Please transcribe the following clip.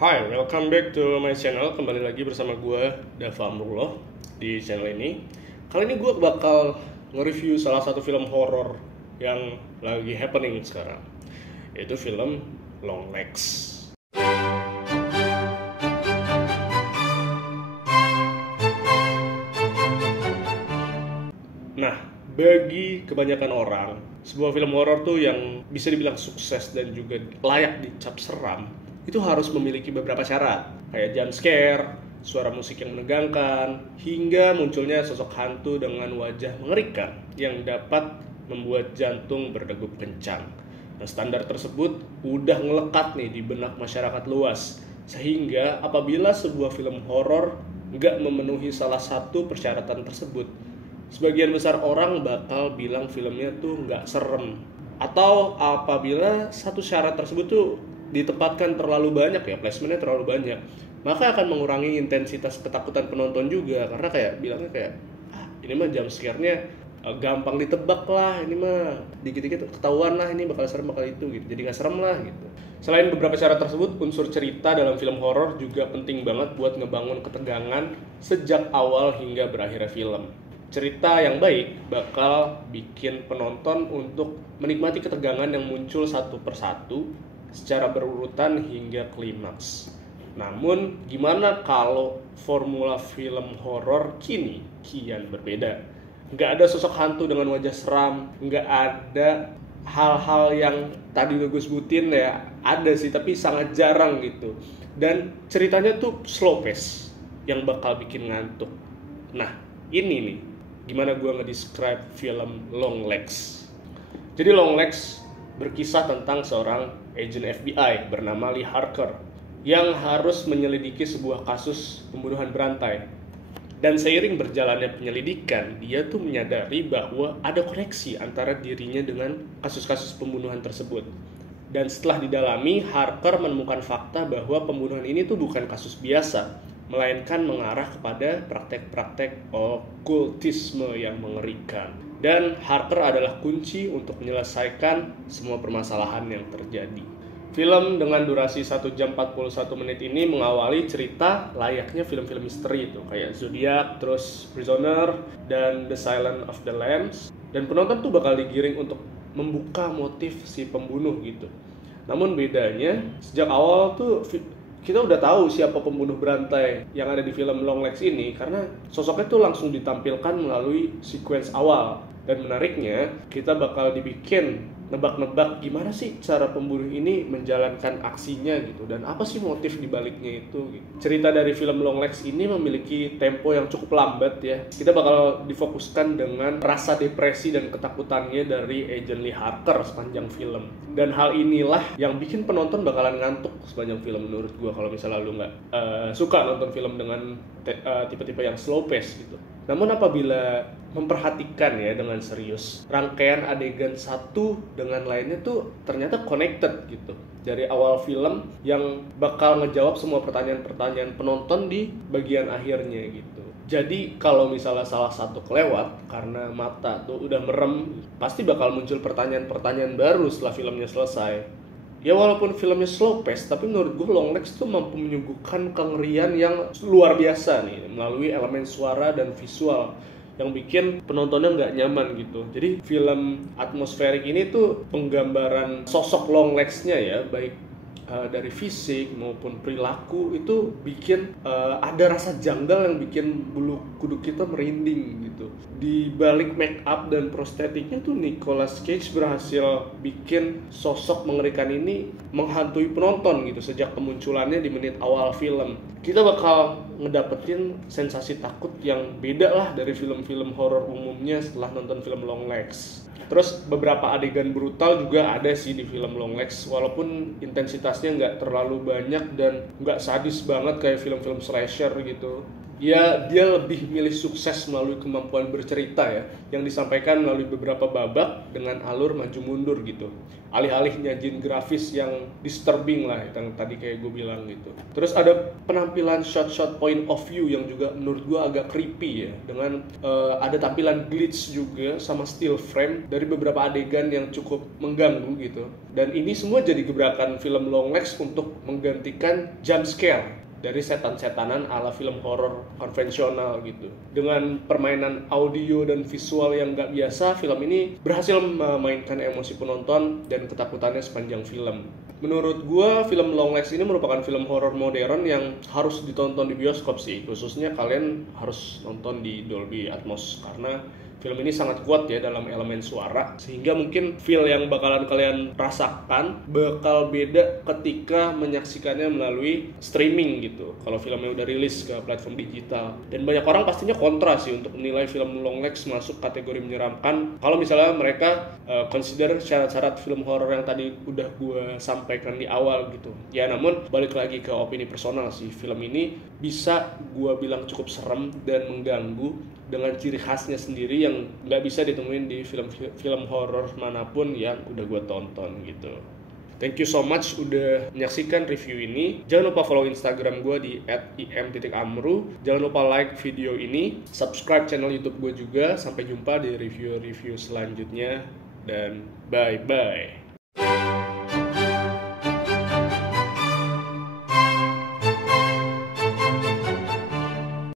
Hai, welcome back to my channel. Kembali lagi bersama gue, Dava Amrullah, di channel ini. Kali ini gue bakal nge-review salah satu film horor yang lagi happening sekarang, yaitu film Longlegs. Nah, bagi kebanyakan orang, sebuah film horor tuh yang bisa dibilang sukses dan juga layak dicap seram, itu harus memiliki beberapa syarat, kayak jump scare, suara musik yang menegangkan, hingga munculnya sosok hantu dengan wajah mengerikan yang dapat membuat jantung berdegup kencang. Nah, standar tersebut udah ngelekat nih di benak masyarakat luas, sehingga apabila sebuah film horor nggak memenuhi salah satu persyaratan tersebut, sebagian besar orang bakal bilang filmnya tuh nggak serem. Atau apabila satu syarat tersebut tuh ditempatkan terlalu banyak ya, placementnya terlalu banyak, maka akan mengurangi intensitas ketakutan penonton juga. Karena kayak bilangnya kayak, ini mah jump scare-nya gampang ditebak lah, ini mah dikit-dikit ketahuan lah, ini bakal serem bakal itu gitu, jadi nggak serem lah gitu. Selain beberapa syarat tersebut, unsur cerita dalam film horor juga penting banget buat ngebangun ketegangan sejak awal hingga berakhirnya film. Cerita yang baik bakal bikin penonton untuk menikmati ketegangan yang muncul satu persatu secara berurutan hingga klimaks. Namun, gimana kalau formula film horor kini kian berbeda? Nggak ada sosok hantu dengan wajah seram, nggak ada hal-hal yang tadi udah gue sebutin ya, ada sih tapi sangat jarang gitu. Dan ceritanya tuh slow pace yang bakal bikin ngantuk. Nah, ini nih gimana gue nge-describe film Longlegs. Jadi Longlegs berkisah tentang seorang agent FBI bernama Lee Harker yang harus menyelidiki sebuah kasus pembunuhan berantai. Dan seiring berjalannya penyelidikan, dia tuh menyadari bahwa ada koneksi antara dirinya dengan kasus-kasus pembunuhan tersebut. Dan setelah didalami, Harker menemukan fakta bahwa pembunuhan ini tuh bukan kasus biasa, melainkan mengarah kepada praktek-praktek okultisme yang mengerikan. Dan Harker adalah kunci untuk menyelesaikan semua permasalahan yang terjadi. Film dengan durasi 1 jam 41 menit ini mengawali cerita layaknya film-film misteri itu, kayak Zodiac, terus Prisoner, dan The Silence of the Lambs. Dan penonton tuh bakal digiring untuk membuka motif si pembunuh gitu. Namun bedanya, sejak awal tuh kita udah tahu siapa pembunuh berantai yang ada di film Longlegs ini, karena sosoknya tuh langsung ditampilkan melalui sequence awal. Dan menariknya, kita bakal dibikin nebak-nebak gimana sih cara pembunuh ini menjalankan aksinya gitu, dan apa sih motif dibaliknya itu gitu. Cerita dari film Longlegs ini memiliki tempo yang cukup lambat ya. Kita bakal difokuskan dengan rasa depresi dan ketakutannya dari agent Lee Harker sepanjang film. Dan hal inilah yang bikin penonton bakalan ngantuk sepanjang film menurut gua, kalau misalnya lu nggak suka nonton film dengan tipe-tipe yang slow pace gitu. Namun apabila memperhatikan ya dengan serius, rangkaian adegan satu dengan lainnya tuh ternyata connected gitu. Dari awal film yang bakal ngejawab semua pertanyaan-pertanyaan penonton di bagian akhirnya gitu. Jadi kalau misalnya salah satu kelewat karena mata tuh udah merem, pasti bakal muncul pertanyaan-pertanyaan baru setelah filmnya selesai. Ya walaupun filmnya slow pace, tapi menurut gue Longlegs tuh mampu menyuguhkan kengerian yang luar biasa nih melalui elemen suara dan visual yang bikin penontonnya nggak nyaman gitu. Jadi film atmosferik ini tuh penggambaran sosok Longlegs-nya ya, baik dari fisik maupun perilaku itu bikin ada rasa janggal yang bikin bulu kuduk kita merinding gitu. Di balik make up dan prostetiknya tuh Nicolas Cage berhasil bikin sosok mengerikan ini menghantui penonton gitu sejak kemunculannya di menit awal film. Kita bakal ngedapetin sensasi takut yang beda lah dari film-film horor umumnya setelah nonton film Longlegs. Terus beberapa adegan brutal juga ada sih di film Longlegs, walaupun intensitasnya nggak terlalu banyak dan nggak sadis banget kayak film-film slasher gitu. Ya dia lebih milih sukses melalui kemampuan bercerita ya, yang disampaikan melalui beberapa babak dengan alur maju mundur gitu, alih-alih nyajin grafis yang disturbing lah yang tadi kayak gue bilang gitu. Terus ada penampilan shot-shot point of view yang juga menurut gue agak creepy ya, dengan ada tampilan glitch juga sama still frame dari beberapa adegan yang cukup mengganggu gitu. Dan ini semua jadi gebrakan film Longlegs untuk menggantikan jump scare dari setan-setanan ala film horor konvensional gitu. Dengan permainan audio dan visual yang gak biasa, film ini berhasil memainkan emosi penonton dan ketakutannya sepanjang film. Menurut gua, film Longlegs ini merupakan film horor modern yang harus ditonton di bioskop sih. Khususnya kalian harus nonton di Dolby Atmos karena film ini sangat kuat ya dalam elemen suara, sehingga mungkin feel yang bakalan kalian rasakan bakal beda ketika menyaksikannya melalui streaming gitu. Kalau filmnya udah rilis ke platform digital. Dan banyak orang pastinya kontra sih untuk menilai film Longlegs masuk kategori menyeramkan kalau misalnya mereka consider syarat-syarat film horor yang tadi udah gue sampaikan di awal gitu. Ya namun balik lagi ke opini personal sih, film ini bisa gue bilang cukup serem dan mengganggu dengan ciri khasnya sendiri yang nggak bisa ditemuin di film horor manapun yang udah gue tonton gitu. Thank you so much udah menyaksikan review ini. Jangan lupa follow Instagram gue di @im.amru. Jangan lupa like video ini, subscribe channel YouTube gue juga. Sampai jumpa di review-review selanjutnya dan bye-bye.